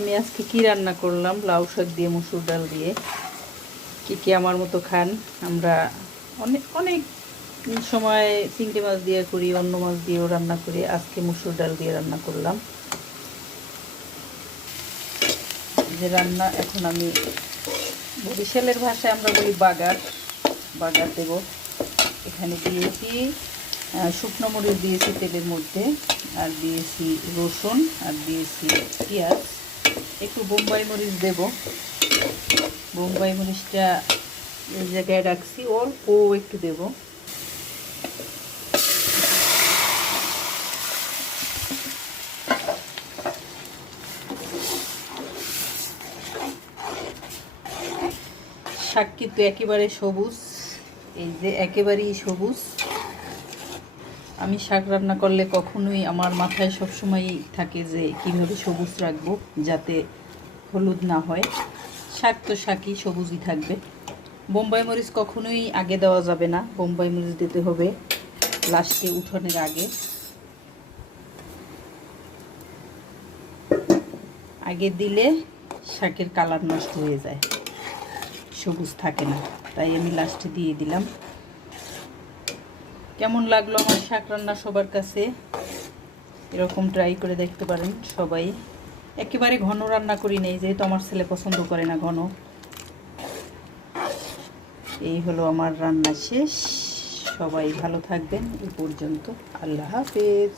আমি আজকে কি রান্না করলাম, লাউ শাক দিয়ে মসুর ডাল দিয়ে। কি আমার মতো খান? আমরা অনেক অনেক সময় চিংড়ি মাছ দিয়ে করি, অন্য মাছ দিয়েও রান্না করি। আজকে মসুর ডাল দিয়ে রান্না করলাম। যে রান্না এখন আমি বরিশালের ভাষায় আমরা বলি বাগার দেব। এখানে দিয়েছি শুকনো মরিচ, দিয়েছি তেলের মধ্যে, আর দিয়েছি রসুন, আর দিয়েছি পেঁয়াজ। একটু বোম্বাই মরিচ দেব। বোম্বাই মরিচটা এই জায়গায় রাখছি, অল্প একটু দেব। শাক কিন্তু একেবারে সবুজ, এই যে একেবারেই সবুজ। আমি শাক রান্না করলে কখনোই আমার মাথায় সবসময় থাকে যে কীভাবে সবুজ রাখবো যাতে হলুদ না হয়। শাক তো শাকই, সবুজই থাকবে। বোম্বাই মরিচ কখনোই আগে দেওয়া যাবে না, বোম্বাই মরিচ দিতে হবে লাস্টে, উঠানের আগে। আগে দিলে শাকের কালার নষ্ট হয়ে যায়, সবুজ থাকে না, তাই আমি লাস্টে দিয়ে দিলাম। কেমন লাগলো আমার শাক রান্না সবার কাছে? এরকম ট্রাই করে দেখতে পারেন সবাই। একেবারে ঘন রান্না করি নেই, যেহেতু আমার ছেলে পছন্দ করে না ঘন। এই হলো আমার রান্না শেষ। সবাই ভালো থাকবেন। এই পর্যন্ত, আল্লাহ হাফেজ।